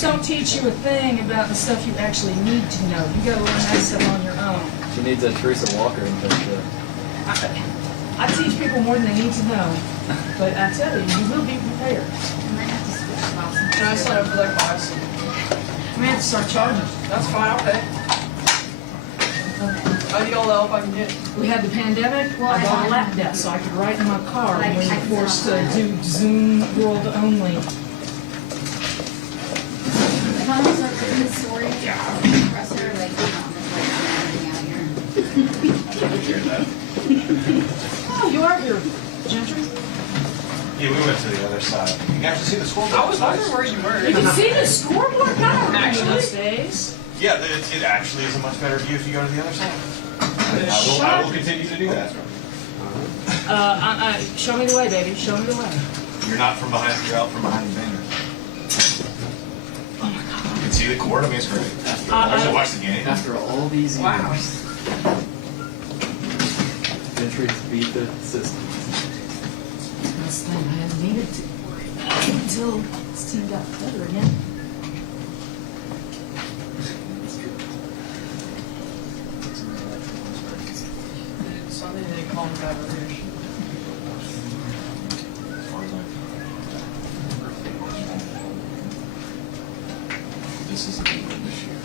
Coaches don't teach you a thing about the stuff you actually need to know. You got to learn that stuff on your own. She needs a Teresa Walker in coach. I teach people more than they need to know, but I tell you, you will be prepared. Can I sign up for that class? We have to start charging. That's fine, I'll pay. I need all the help I can get. We had the pandemic. I bought a lap desk so I could write in my car when we were forced to do Zoom World only. If I'm gonna start putting this story, compressor, like, everything out here. Oh, you are here, Gentry. Yeah, we went to the other side. You can actually see the scoreboard. I was wondering where you were. You can see the scoreboard now. Actually? Those days. Yeah, it actually is a much better view if you go to the other side. I will continue to do that. Show me the way, baby. Show me the way. You're not from behind. You're out from behind the banner. Oh my God. You can see the court. I mean, it's great. I should watch the game. After all these years, Wow. Gentry's beat the system. That's the thing. I hadn't needed to until this team got better again. Sunday they call me back over here. This is a big one this year.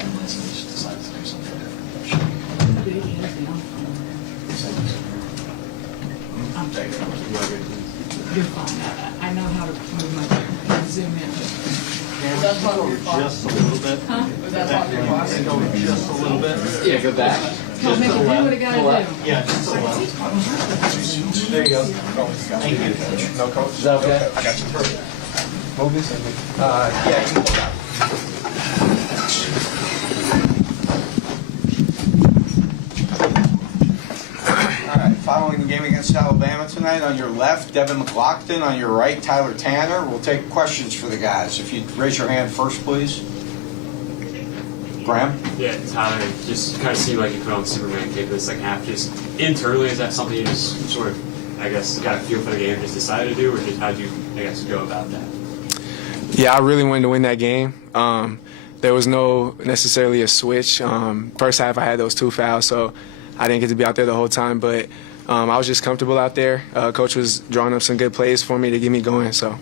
Unless we just decide to do something different. You're fine. I know how to move my zoom in. Was that part of your class? Just a little bit. Huh? Was that part of your class? Go just a little bit. Yeah, go back. Don't make it do what it gotta do. Yeah, just a little. There you go. Thank you. No coach. Is that okay? I got you. Perfect. Move this in. Yeah, you can pull out. All right, following the game against Alabama tonight, on your left, Devin McLaughlin. On your right, Tyler Tanner. We'll take questions for the guys. If you'd raise your hand first, please. Graham? Yeah, Tyler, just kind of seemed like you put on Superman cape this second half. Just internally, is that something you just sort of, I guess, got a feel for the game and just decided to do, or just how'd you, I guess, go about that? Yeah, I really wanted to win that game. There was no necessarily a switch. First half, I had those 2 fouls, so I didn't get to be out there the whole time. But I was just comfortable out there. Coach was drawing up some good plays for me to get me going. So.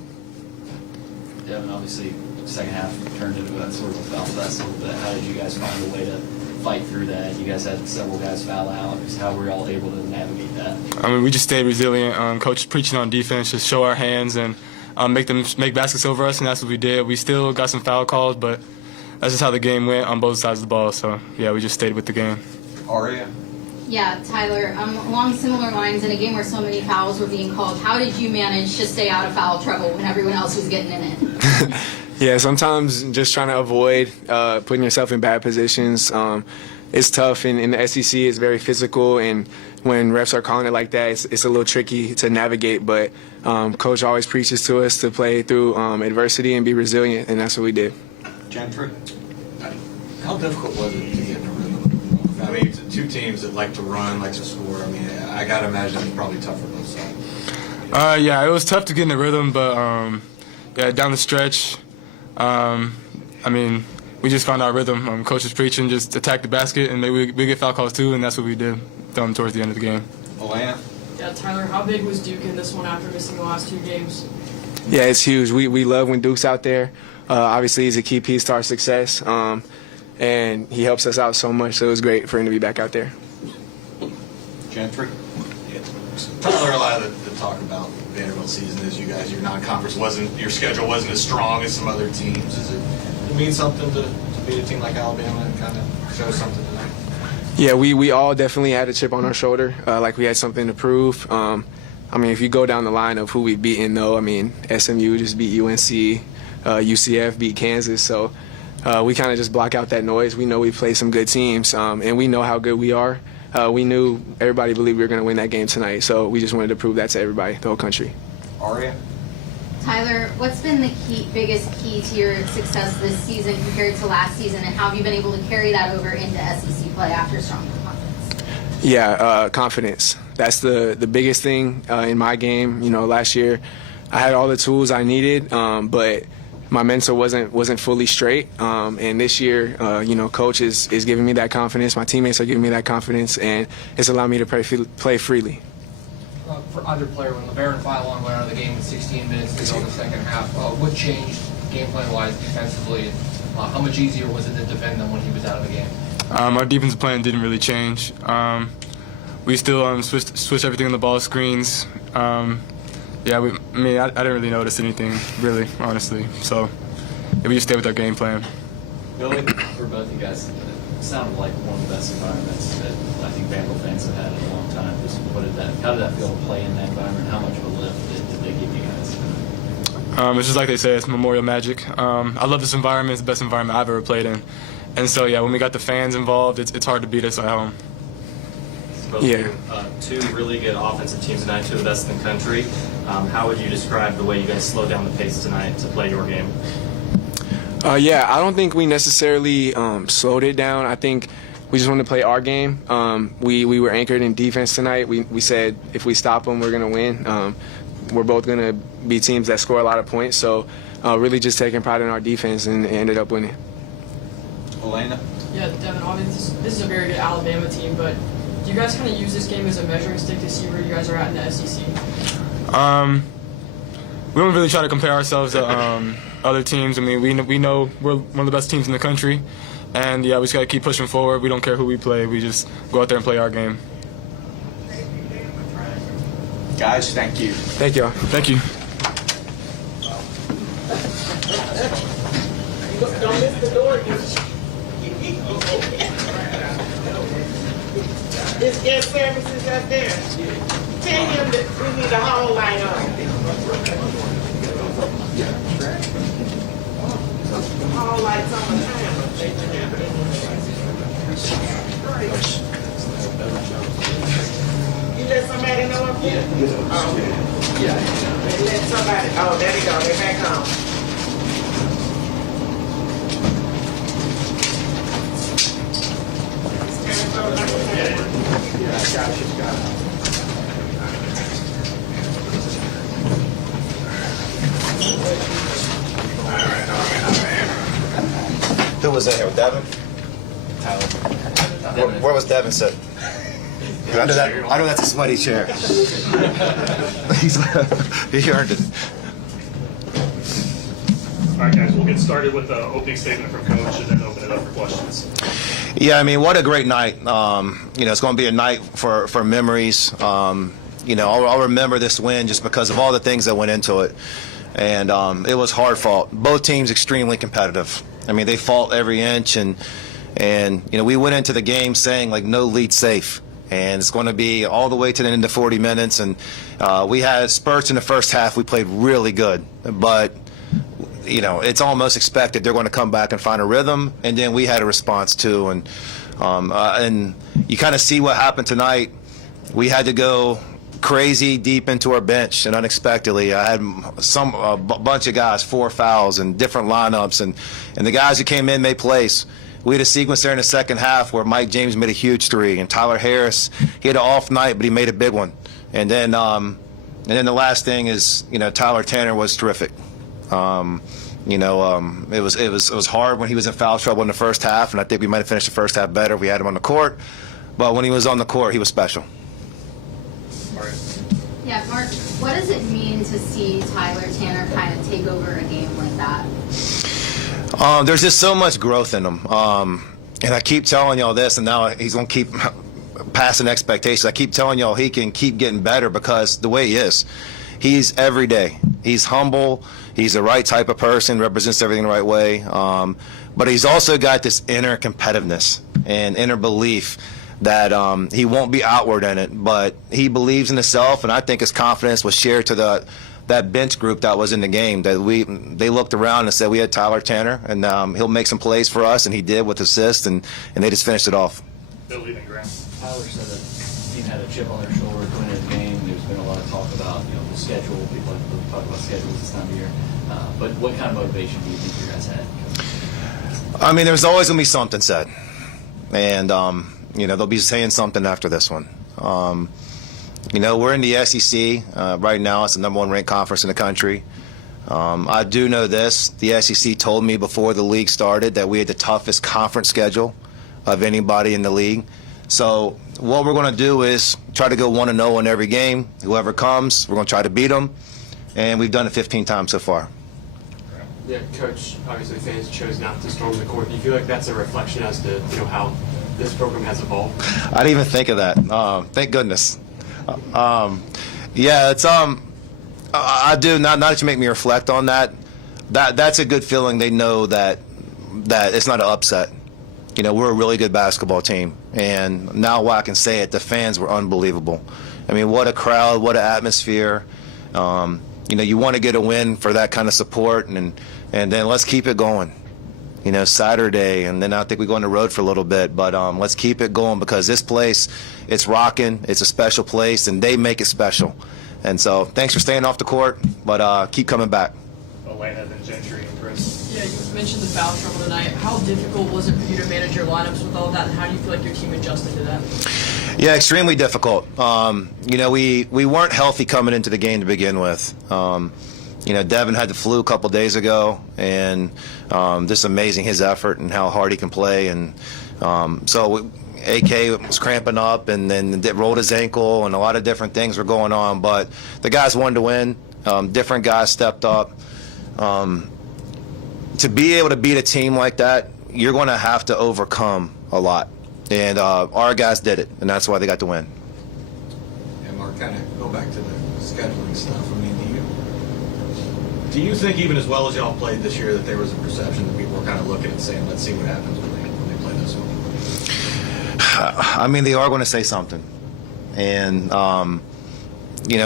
Yeah, and obviously, second half turned into that sort of a foul fest a little bit. How did you guys find a way to fight through that? You guys had several guys foul out. Just how were y'all able to navigate that? I mean, we just stayed resilient. Coach is preaching on defense, just show our hands and make them make baskets over us, and that's what we did. We still got some foul calls, but that's just how the game went on both sides of the ball. So, yeah, we just stayed with the game. Aria? Yeah, Tyler, along similar lines, in a game where so many fouls were being called, how did you manage to stay out of foul trouble when everyone else was getting in it? Yeah, sometimes just trying to avoid putting yourself in bad positions. It's tough, and in the SEC, it's very physical, and when refs are calling it like that, it's a little tricky to navigate. But Coach always preaches to us to play through adversity and be resilient, and that's what we did. Gentry? How difficult was it to get in a rhythm? I mean, two teams that like to run, like to score. I mean, I got to imagine it's probably tough for both sides. Yeah, it was tough to get in the rhythm, but yeah, down the stretch, I mean, we just found our rhythm. Coach was preaching, just attack the basket, and maybe we get foul calls too, and that's what we did towards the end of the game. Elena? Yeah, Tyler, how big was Duke in this one after missing the last 2 games? Yeah, it's huge. We love when Duke's out there. Obviously, he's a key piece to our success, and he helps us out so much, so it was great for him to be back out there. Gentry? Yeah. Tyler, a lot of the talk about Vanderbilt season is you guys, your non-conference your schedule wasn't as strong as some other teams. Does it mean something to beat a team like Alabama and kind of show something tonight? Yeah, we all definitely had a chip on our shoulder, like we had something to prove. I mean, if you go down the line of who we've beaten, though, I mean, SMU just beat UNC, UCF beat Kansas, so we kind of just block out that noise. We know we play some good teams, and we know how good we are. We knew everybody believed we were going to win that game tonight, so we just wanted to prove that to everybody, the whole country. Aria? Tyler, what's been the biggest key to your success this season compared to last season, and how have you been able to carry that over into SEC play after strong confidence? Yeah, confidence. That's the biggest thing in my game. You know, last year I had all the tools I needed, but my mental wasn't fully straight. And this year, coach is giving me that confidence. My teammates are giving me that confidence, and it's allowed me to play freely. For either player, when LeBaron and Philon went out of the game with 16 minutes to go in the second half, what changed game plan-wise defensively? How much easier was it to defend them when he was out of the game? Our defensive plan didn't really change. We still switched everything on the ball screens. I didn't really notice anything, really, honestly. So we just stayed with our game plan. Billy, for both of you guys, it sounded like one of the best environments that I think Vanderbilt fans have had in a long time. How did that feel to play in that environment? How much of a lift did they give you guys? It's just like they say, it's Memorial Magic. I love this environment. It's the best environment I've ever played in. And so, when we got the fans involved, it's hard to beat us at home. Yeah. Two really good offensive teams tonight, two of the best in the country. How would you describe the way you guys slowed down the pace tonight to play your game? I don't think we necessarily slowed it down. I think we just wanted to play our game. We were anchored in defense tonight. We said if we stop them, we're going to win. We're both going to be teams that score a lot of points. So really just taking pride in our defense and ended up winning. Elena? Yeah, Devin, obviously this is a very good Alabama team, but do you guys kind of use this game as a measuring stick to see where you guys are at in the SEC? We don't really try to compare ourselves to other teams. I mean, we know we're one of the best teams in the country, and we just got to keep pushing forward. We don't care who we play. We just go out there and play our game. Guys, thank you. Thank y'all. Thank you. Don't miss the door. This guest services up there. Tell him that we need a whole light on. All lights on the time. You let somebody know up here? Oh. Yeah. They let somebody. Oh, there they go. They're back home. Who was in here? Devin? Tyler. Where was Devin sitting? I know that's a sweaty chair. He earned it. All right, guys, we'll get started with the opening statement from Coach and then open it up for questions. Yeah, I mean, what a great night. It's going to be a night for memories. I'll remember this win just because of all the things that went into it. And it was hard fought. Both teams extremely competitive. I mean, they fought every inch, and we went into the game saying, no lead safe. And it's going to be all the way to the end of 40 minutes. And we had spurts in the first half. We played really good. But, it's almost expected they're going to come back and find a rhythm. And then we had a response, too. And you kind of see what happened tonight. We had to go crazy deep into our bench, and unexpectedly I had a bunch of guys, 4 fouls and different lineups, and the guys who came in made plays. We had a sequence there in the second half where Mike James made a huge three, and Tyler Harris, he had an off night, but he made a big one. And then the last thing is, Tyler Tanner was terrific. It was hard when he was in foul trouble in the first half, and I think we might have finished the first half better if we had him on the court. But when he was on the court, he was special. Yeah, Mark, what does it mean to see Tyler Tanner kind of take over a game like that? There's just so much growth in him. And I keep telling y'all this, and now he's going to keep passing expectations. I keep telling y'all he can keep getting better because the way he is, he's every day. He's humble. He's the right type of person, represents everything the right way. But he's also got this inner competitiveness and inner belief that he won't be outward in it, but he believes in himself, and I think his confidence was shared to that bench group that was in the game. They looked around and said we had Tyler Tanner, and he'll make some plays for us, and he did with assists, and they just finished it off. Tyler said that the team had a chip on their shoulder going into the game. There's been a lot of talk about the schedule. People like to talk about schedules this time of year. But what kind of motivation do you think you guys had? I mean, there's always going to be something said, and they'll be saying something after this one. We're in the SEC right now. It's the #1 ranked conference in the country. I do know this. The SEC told me before the league started that we had the toughest conference schedule of anybody in the league. So what we're going to do is try to go 1-0 in every game. Whoever comes, we're going to try to beat them. And we've done it 15 times so far. Yeah, Coach, obviously fans chose not to storm the court. Do you feel like that's a reflection as to how this program has evolved? I didn't even think of that. Thank goodness. Yeah, it's I do. Not that you make me reflect on that. That's a good feeling. They know that it's not an upset. We're a really good basketball team, and now while I can say it, the fans were unbelievable. I mean, what a crowd, what an atmosphere. You want to get a win for that kind of support, and then let's keep it going. Saturday, and then I think we go on the road for a little bit, but let's keep it going because this place, it's rocking. It's a special place, and they make it special. And so, thanks for staying off the court, but keep coming back. Elena, then Gentry, and Chris. Yeah, you mentioned the foul trouble tonight. How difficult was it for you to manage your lineups with all that, and how do you feel like your team adjusted to that? Yeah, extremely difficult. We weren't healthy coming into the game to begin with. Devin had the flu a couple days ago, and just amazing his effort and how hard he can play. And so AK was cramping up, and then rolled his ankle, and a lot of different things were going on. But the guys wanted to win. Different guys stepped up. To be able to beat a team like that, you're going to have to overcome a lot. And our guys did it, and that's why they got the win. And Mark, kind of go back to the scheduling stuff. I mean, do you think even as well as y'all played this year that there was a perception that people were kind of looking and saying, let's see what happens when they play this one? I mean, they are going to say something. And,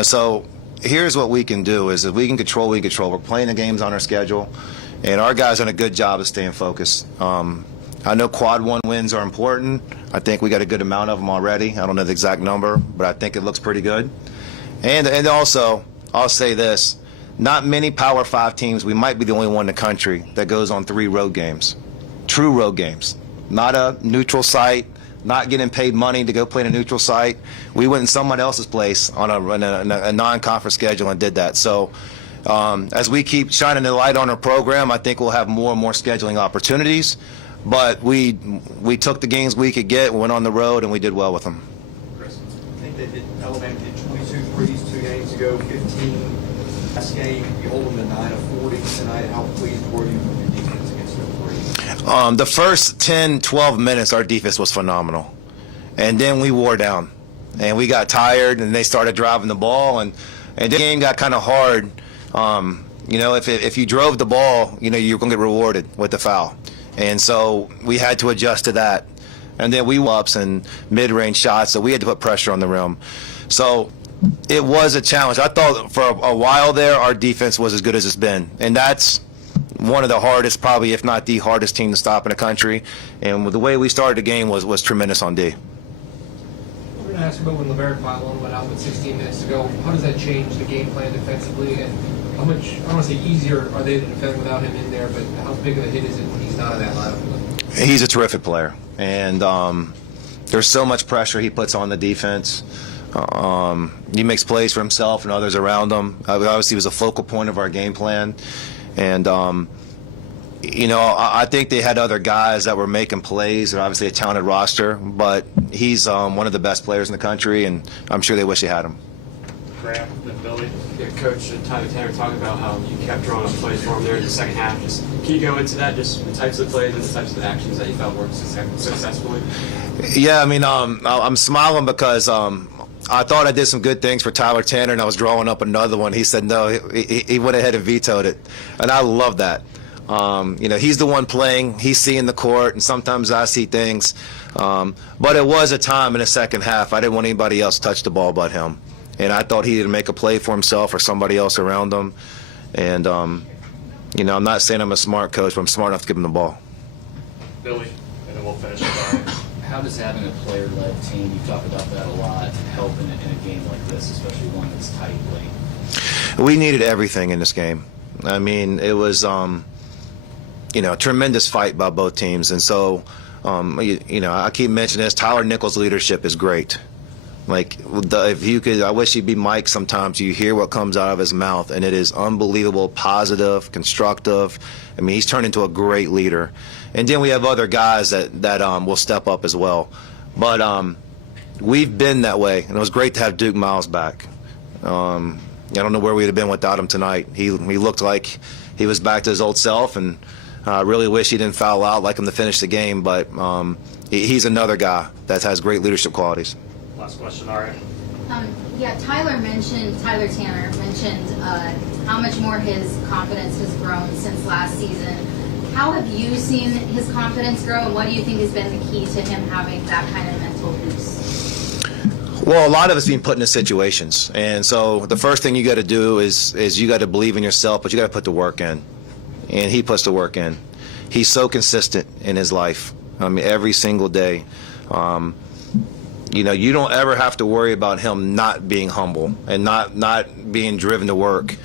so here's what we can do is if we can control, we control. We're playing the games on our schedule, and our guys are doing a good job of staying focused. I know quad one wins are important. I think we got a good amount of them already. I don't know the exact number, but I think it looks pretty good. And also, I'll say this. Not many Power 5 teams, we might be the only one in the country that goes on 3 road games. True road games. Not a neutral site, not getting paid money to go play in a neutral site. We went in someone else's place on a non-conference schedule and did that. So as we keep shining the light on our program, I think we'll have more and more scheduling opportunities. But we took the games we could get, went on the road, and we did well with them. Chris. I think they did, Alabama did 22 threes 2 games ago, 15 last game. You hold them to 9 of 40 tonight. How pleased were you with your defense against those threes? The first 10, 12 minutes, our defense was phenomenal. And then we wore down. And we got tired, and they started driving the ball. And the game got kind of hard. If you drove the ball, you're going to get rewarded with the foul. And so we had to adjust to that. And then we ups and mid-range shots, so we had to put pressure on the rim. So it was a challenge. I thought for a while there our defense was as good as it's been. And that's one of the hardest, probably if not the hardest team to stop in the country. And the way we started the game was tremendous on D. We're going to ask about when Vanderbilt went out with 16 minutes to go. How does that change the game plan defensively? And how much, I don't want to say easier are they to defend without him in there, but how big of a hit is it when he's not in that lineup? He's a terrific player. And there's so much pressure he puts on the defense. He makes plays for himself and others around him. Obviously, he was a focal point of our game plan. And, I think they had other guys that were making plays. They're obviously a talented roster, but he's one of the best players in the country, and I'm sure they wish they had him. Graham, then Billy. Yeah, Coach Tyler Tanner talking about how you kept drawing up plays for him there in the second half. Just can you go into that, just the types of plays and the types of actions that you felt worked successfully? Yeah, I mean, I'm smiling because I thought I did some good things for Tyler Tanner, and I was drawing up another one. He said no. He went ahead and vetoed it, and I love that. He's the one playing. He's seeing the court, and sometimes I see things. But it was a time in the second half I didn't want anybody else to touch the ball but him. And I thought he didn't make a play for himself or somebody else around him. And, I'm not saying I'm a smart coach, but I'm smart enough to give him the ball. Billy, and then we'll finish with Brian. How does having a player-led team, you talk about that a lot, help in a game like this, especially one that's tight late? We needed everything in this game. I mean, it was, a tremendous fight by both teams. And so, I keep mentioning this, Tyler Nichols' leadership is great. Like, if you could, I wish he'd be Mike sometimes. You hear what comes out of his mouth, and it is unbelievable, positive, constructive. I mean, he's turned into a great leader. And then we have other guys that will step up as well. But we've been that way, and it was great to have Duke Miles back. I don't know where we'd have been without him tonight. He looked like he was back to his old self, and I really wish he didn't foul out, like him to finish the game. But he's another guy that has great leadership qualities. Last question, Aria. Yeah, Tyler Tanner mentioned how much more his confidence has grown since last season. How have you seen his confidence grow, and what do you think has been the key to him having that kind of mental boost? Well, a lot of it's being put into situations, and so the first thing you got to do is you got to believe in yourself, but you got to put the work in, and he puts the work in. He's so consistent in his life. I mean, every single day. You don't ever have to worry about him not being humble and not being driven to work.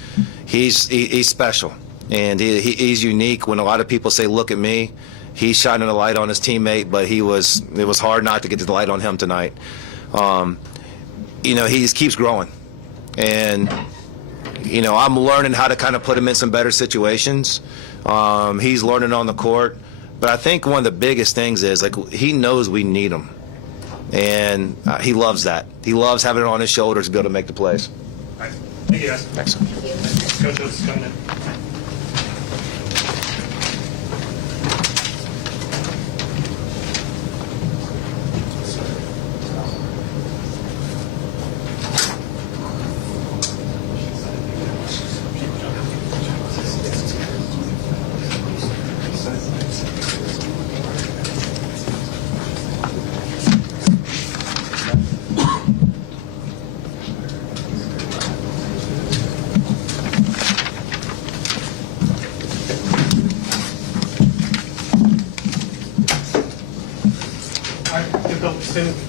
He's special, and he's unique. When a lot of people say, "Look at me," he's shining a light on his teammate, but it was hard not to get the light on him tonight. He just keeps growing, and I'm learning how to kind of put him in some better situations. He's learning on the court, but I think one of the biggest things is he knows we need him. And he loves that. He loves having it on his shoulders to be able to make the plays. All right. Thank you, guys. Thanks. Coach Oats is coming in.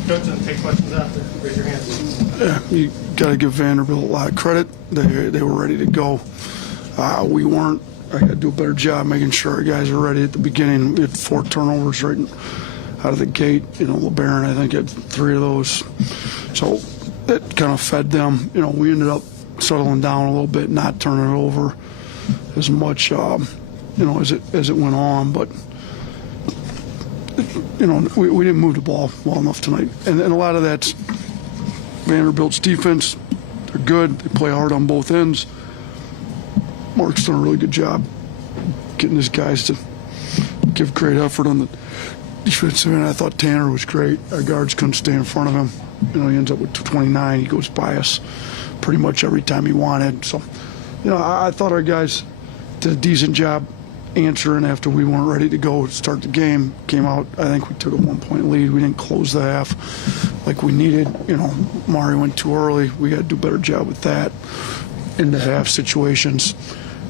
Coach, and take questions after. Raise your hands. Yeah, you got to give Vanderbilt a lot of credit. They were ready to go. We weren't. I got to do a better job making sure our guys are ready at the beginning. We had 4 turnovers right out of the gate. LeBaron, I think, had 3 of those. So it kind of fed them. We ended up settling down a little bit, not turning it over as much, as it went on. But we didn't move the ball well enough tonight. And a lot of that's Vanderbilt's defense. They're good. They play hard on both ends. Mark's done a really good job getting his guys to give great effort on the defensive end. I thought Tanner was great. Our guards couldn't stay in front of him. He ends up with 29. He goes by us pretty much every time he wanted. So, I thought our guys did a decent job answering after we weren't ready to go start the game. Came out, I think we took a 1-point lead. We didn't close the half like we needed. Mari went too early. We got to do a better job with that in the half situations.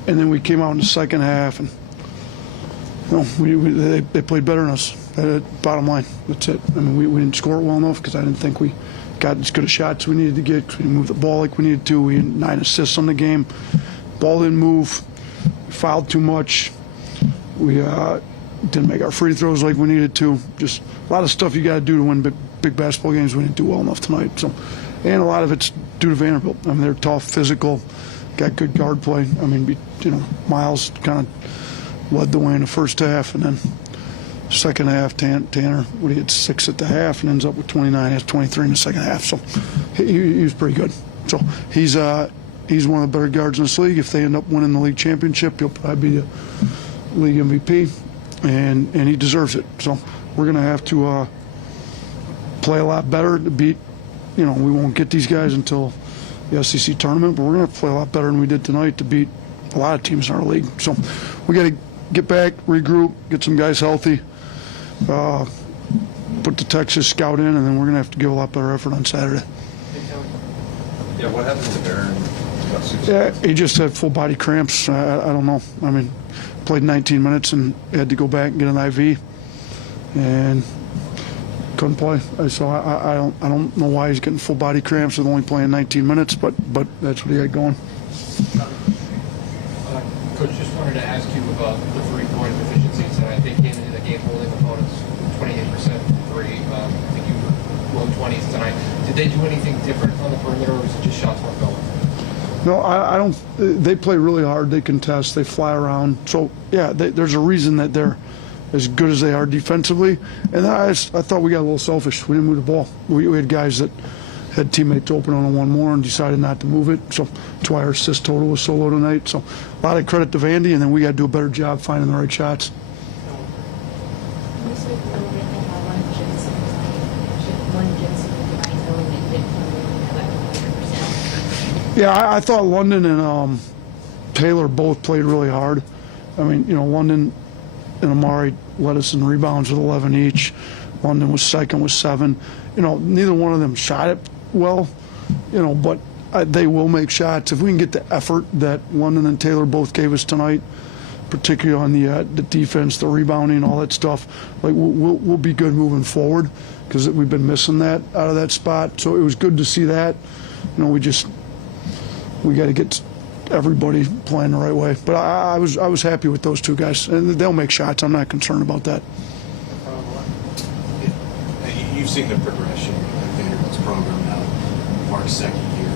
And then we came out in the second half, and they played better than us. Bottom line, that's it. I mean, we didn't score it well enough because I didn't think we got as good a shots we needed to get. We didn't move the ball like we needed to. We had 9 assists on the game. Ball didn't move. We fouled too much. We didn't make our free throws like we needed to. Just a lot of stuff you got to do to win big basketball games. We didn't do well enough tonight. So, and a lot of it's due to Vanderbilt. I mean, they're tough, physical, got good guard play. I mean, Miles kind of led the way in the first half, and then second half, Tanner, he had 6 at the half and ends up with 29. He has 23 in the second half. So he was pretty good. So he's one of the better guards in this league. If they end up winning the league championship, he'll probably be the league MVP, and he deserves it. So we're going to have to play a lot better to beat. We won't get these guys until the SEC tournament, but we're going to have to play a lot better than we did tonight to beat a lot of teams in our league. So we got to get back, regroup, get some guys healthy, put the Texas scout in, and then we're going to have to give a lot better effort on Saturday. Yeah, what happened to Baron? Yeah, he just had full body cramps. I don't know. I mean, played 19 minutes and had to go back and get an IV, and couldn't play. So I don't know why he's getting full body cramps with only playing 19 minutes, but that's what he had going. Coach, just wanted to ask you about the 3-point efficiencies, and I think came into the game holding opponents 28% from 3. I think you low 20s tonight. Did they do anything different on the perimeter, or was it just shots weren't going? No, I don't. They play really hard. They contest. They fly around. So yeah, there's a reason that they're as good as they are defensively. And I thought we got a little selfish. We didn't move the ball. We had guys that had teammates open on a one more and decided not to move it. So that's why our assist total was so low tonight. So a lot of credit to Vandy, and then we got to do a better job finding the right shots. Yeah, I thought London and Taylor both played really hard. I mean, London and Amari led us in rebounds with 11 each. London was second with 7. Neither one of them shot it well, but they will make shots. If we can get the effort that London and Taylor both gave us tonight, particularly on the defense, the rebounding, all that stuff, like we'll be good moving forward because we've been missing that out of that spot. So it was good to see that. We got to get everybody playing the right way. But I was happy with those two guys, and they'll make shots. I'm not concerned about that. You've seen the progression of Vanderbilt's program now, Mark's second year.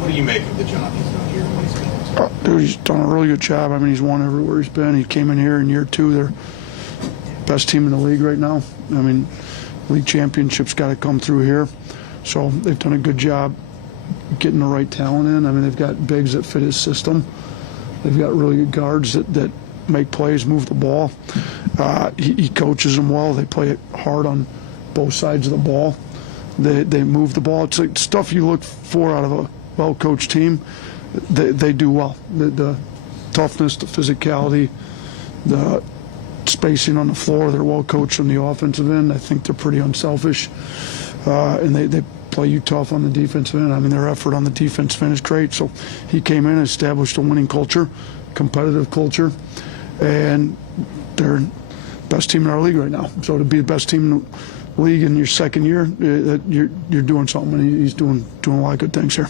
What do you make of the job he's done here and what he's been doing? Dude, he's done a really good job. I mean, he's won everywhere he's been. He came in here in year 2. They're best team in the league right now. I mean, league championship's got to come through here. So they've done a good job getting the right talent in. I mean, they've got bigs that fit his system. They've got really good guards that make plays, move the ball. He coaches them well. They play it hard on both sides of the ball. They move the ball. It's like stuff you look for out of a well-coached team. They do well. The toughness, the physicality, the spacing on the floor. They're well coached on the offensive end. I think they're pretty unselfish, and they play you tough on the defensive end. I mean, their effort on the defensive end is great. So he came in and established a winning culture, competitive culture, and they're best team in our league right now. So to be the best team in the league in your second year, you're doing something, and he's doing a lot of good things here.